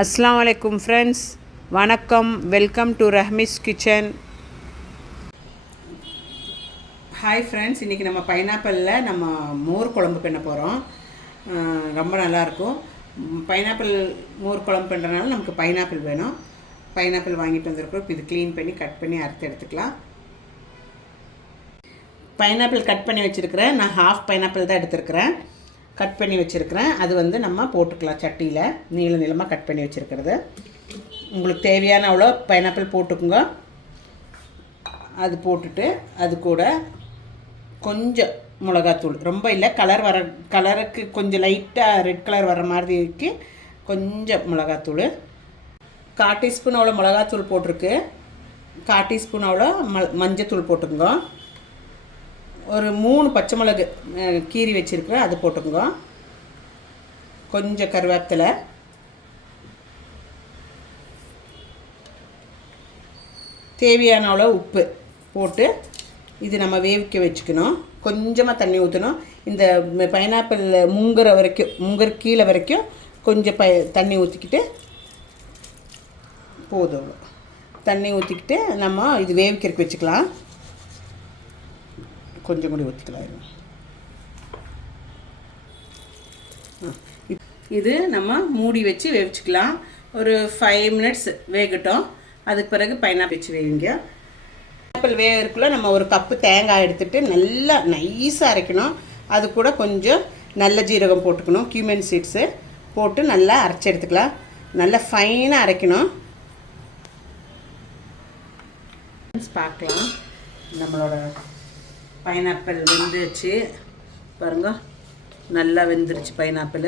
அஸ்ஸலாமு அலைக்கும் ஃப்ரெண்ட்ஸ், வணக்கம். Welcome to Rahmi's kitchen. Hi friends, இன்றைக்கி நம்ம பைனாப்பிளில் நம்ம மோர் குழம்பு பண்ண போகிறோம். ரொம்ப நல்லாயிருக்கும். பைனாப்பிள் மோர் குழம்பு பண்ணுறதுனால நமக்கு பைனாப்பிள் வேணும். பைனாப்பிள் வாங்கிட்டு வந்திருக்கோம். இப்போ இது க்ளீன் பண்ணி கட் பண்ணி அறுத்து எடுத்துக்கலாம். பைனாப்பிள் கட் பண்ணி வச்சுருக்கிறேன். நான் ஹாஃப் பைனாப்பிள் தான் எடுத்துருக்கிறேன். கட் பண்ணி வச்சுருக்கிறேன். அது நம்ம போட்டுக்கலாம். சட்டியில் நீளமாக கட் பண்ணி வச்சுருக்கிறது. உங்களுக்கு தேவையான அவ்வளோ பைனாப்பிள் போட்டுக்குங்க. அது போட்டுட்டு அது கூட கொஞ்சம் மிளகாத்தூள், ரொம்ப இல்லை, கலருக்கு கொஞ்சம் லைட்டாக ரெட் கலர் வர மாதிரிக்கு கொஞ்சம் மிளகாத்தூள். 1/4 டீஸ்பூன் அவ்வளோ மிளகாத்தூள் போட்டிருக்கு. 1/4 டீஸ்பூன் அவ்வளோ மஞ்சத்தூள் போட்டுக்குங்க. ஒரு 3 பச்சை மிளகு கீரி வச்சுருக்கிறேன், அது போட்டுக்கோங்க. கொஞ்சம் கருவேப்பிலை, தேவையான அளவு உப்பு போட்டு இது நம்ம வேவிக்க வச்சுக்கணும். கொஞ்சமாக தண்ணி ஊற்றணும். இந்த பைனாப்பிள் முங்குற கீழே வரைக்கும் கொஞ்சம் தண்ணி ஊற்றிக்கிட்டு போதும். தண்ணி ஊற்றிக்கிட்டு நம்ம இது வேவிக்கிறதுக்கு வச்சுக்கலாம். கொஞ்சம் கூட ஊற்றிக்கலாம். இது நம்ம மூடி வச்சு வேவிச்சுக்கலாம். ஒரு 5 மினிட்ஸ் வேகட்டும். அதுக்கு பிறகு பைனாப்பிள் வச்சு வேவிங்க. பைனாப்பிள் வேகிறதுக்குள்ளே நம்ம ஒரு கப்பு தேங்காய் எடுத்துகிட்டு நல்லா நைஸாக அரைக்கணும். அது கூட கொஞ்சம் நல்ல ஜீரகம் போட்டுக்கணும். கியூமன் சீட்ஸு போட்டு நல்லா அரைச்சி எடுத்துக்கலாம். நல்லா ஃபைனாக அரைக்கணும். பார்க்கலாம். நம்மளோட பைனாப்பிள் வெந்துருச்சு பாருங்க. நல்லா வெந்துருச்சு பைனாப்பிள்.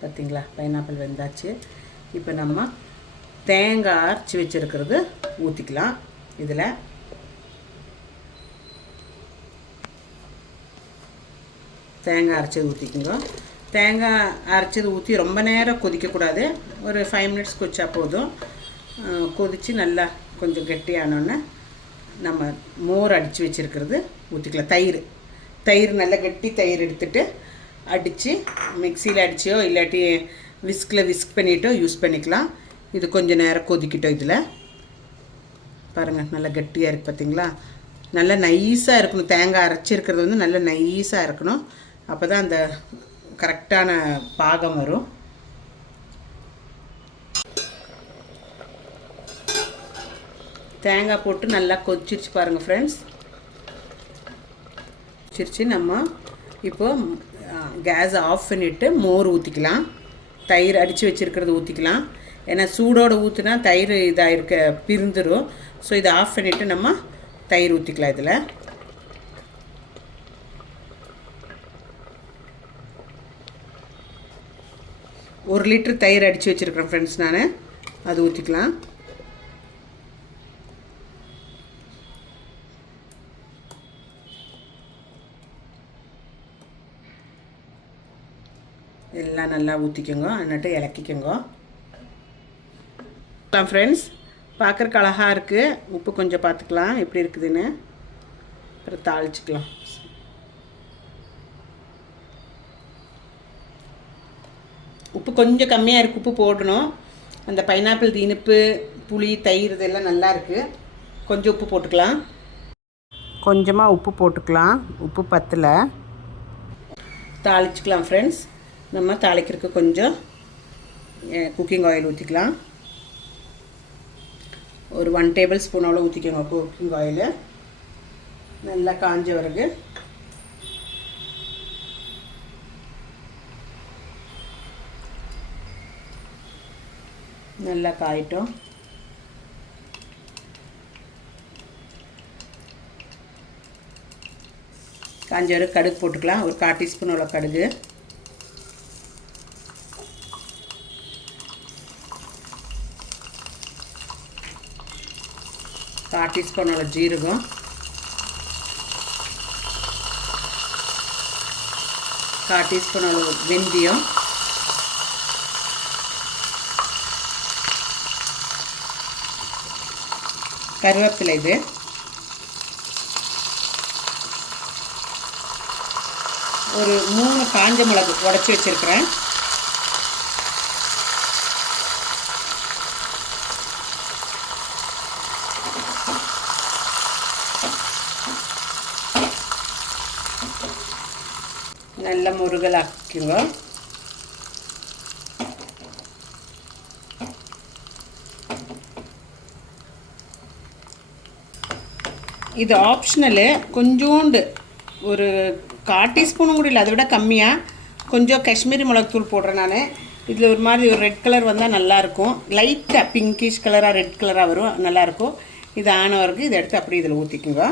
பார்த்தீங்களா? பைனாப்பிள் வெந்தாச்சு. இப்போ நம்ம தேங்காய் அரைச்சி வச்சுருக்கிறது ஊற்றிக்கலாம். இதில் தேங்காய் அரைச்சது ஊற்றிக்குங்க. தேங்காய் அரைச்சது ஊற்றி ரொம்ப நேரம் கொதிக்கக்கூடாது. ஒரு 5 மினிட்ஸ் கொதிச்சா போதும். கொதித்து நல்லா கொஞ்சம் கெட்டியானோன்னே நம்ம மோர் அடித்து வச்சுருக்கிறது ஊற்றிக்கலாம். தயிர் நல்லா கெட்டி தயிர் எடுத்துகிட்டு அடித்து மிக்சியில் அடிச்சியோ இல்லாட்டி விஸ்க் பண்ணிட்டோ யூஸ் பண்ணிக்கலாம். இது கொஞ்சம் நேரம் கொதிக்கிட்டோம். இதில் பாருங்கள், நல்லா கெட்டியாக இருக்குது பார்த்தீங்களா? நல்லா நைஸாக இருக்கணும். தேங்காய் அரைச்சிருக்கிறது நல்லா நைஸாக இருக்கணும். அப்போ தான் அந்த கரெக்டான பாகம் வரும். தேங்காய் போட்டு நல்லா கொதிச்சிருச்சு பாருங்கள் ஃப்ரெண்ட்ஸ். கொதிச்சிருச்சு. நம்ம இப்போது கேஸ் ஆஃப் பண்ணிவிட்டு மோர் ஊற்றிக்கலாம். தயிர் அடித்து வச்சுருக்கிறது ஊற்றிக்கலாம். ஏன்னா சூடோடு ஊற்றினா தயிர் இதாக பிரிந்துடும். ஸோ இதை ஆஃப் பண்ணிவிட்டு நம்ம தயிர் ஊற்றிக்கலாம். இதில் ஒரு லிட்டர் தயிர் அடித்து வச்சுருக்கிறேன் ஃப்ரெண்ட்ஸ். நான் அது ஊற்றிக்கலாம். எல்லாம் நல்லா ஊற்றிக்கோங்க. அன்னட்டு இலக்கிக்கோங்க ஃப்ரெண்ட்ஸ். பார்க்குறக்கு அழகாக இருக்குது. உப்பு கொஞ்சம் பார்த்துக்கலாம் எப்படி இருக்குதுன்னு. அப்புறம் தாளிச்சிக்கலாம். உப்பு கொஞ்சம் கம்மியாக இருக்குது. உப்பு போடணும். அந்த பைனாப்பிள் இனிப்பு, புளி, தயிர் இதெல்லாம் நல்லா இருக்குது. கொஞ்சம் உப்பு போட்டுக்கலாம். கொஞ்சமாக உப்பு போட்டுக்கலாம். உப்பு பத்தலை. தாளிச்சிக்கலாம் ஃப்ரெண்ட்ஸ். நம்ம தாளிக்கிறதுக்கு கொஞ்சம் குக்கிங் ஆயில் ஊற்றிக்கலாம். ஒரு 1 டேபிள் ஸ்பூன் அவ்வளோ ஊற்றிக்கோங்க குக்கிங் ஆயிலு. நல்லா காஞ்ச பிறகு நல்லா காயிட்டோம். காஞ்ச பிறகு கடுகு போட்டுக்கலாம். ஒரு 1/4 டீஸ்பூன் அவ்வளோ கடுகு, 1/4 டீஸ்பூன் அவ்வளோ ஜீரகம், 1/4 டீஸ்பூன் அவ்வளோ வெந்தயம், கருவேப்பிலை, இது ஒரு 3 காஞ்ச மிளகு உடச்சி வச்சுருக்கிறேன். நல்ல முருகல் ஆக்குங்க. இது ஆப்ஷனலு. கொஞ்சோண்டு ஒரு 1/4 டீஸ்பூனும் கூட இல்லை, அதை விட கம்மியாக கொஞ்சம் காஷ்மீரி மிளகுத்தூள் போடுறேன் நான். இதில் ஒரு மாதிரி ஒரு ரெட் கலர் வந்தால் நல்லாயிருக்கும். லைட்டாக பிங்கிஷ் கலராக ரெட் கலராக வரும், நல்லாயிருக்கும். இது ஆனவருக்கு இதை எடுத்து அப்படியே இதில் ஊற்றிக்குங்க.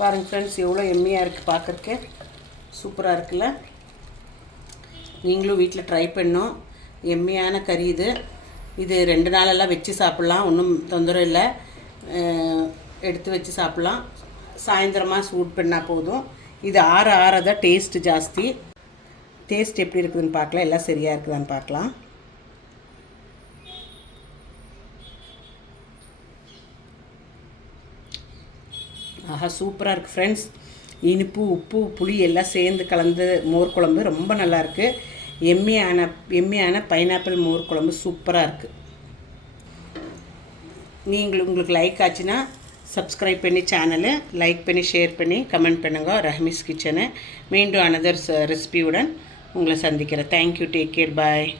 பாருங்கள் ஃப்ரெண்ட்ஸ், எவ்வளோ எம்மியாக இருக்குது, பார்க்குறக்கு சூப்பராக இருக்குல்ல. நீங்களும் வீட்டில் ட்ரை பண்ணோம். எம்மியான கறி இது. இது 2 நாளெல்லாம் வச்சு சாப்பிட்லாம், ஒன்றும் தொந்தரவு இல்லை. எடுத்து வச்சு சாப்பிட்லாம். சாயந்தரமாக சூட் பண்ணால் போதும். இது ஆற தான் டேஸ்ட்டு ஜாஸ்தி. டேஸ்ட் எப்படி இருக்குதுன்னு பார்க்கலாம், எல்லாம் சரியாக இருக்குதான்னு பார்க்கலாம். ஆஹா, சூப்பராக இருக்குது ஃப்ரெண்ட்ஸ். இனிப்பு, உப்பு, புளி எல்லாம் சேர்ந்து கலந்து மோர் குழம்பு ரொம்ப நல்லாயிருக்கு. எம்மியான பைனாப்பிள் மோர் குழம்பு சூப்பராக இருக்குது. உங்களுக்கு லைக் ஆச்சுன்னா சப்ஸ்கிரைப் பண்ணி சேனலை லைக் பண்ணி ஷேர் பண்ணி கமெண்ட் பண்ணுங்கள். ரஹ்மீஸ் கிச்சனை மீண்டும் அனதர் ரெசிபியுடன் உங்களை சந்திக்கிறேன். தேங்க்யூ, டேக் கேர், பாய்.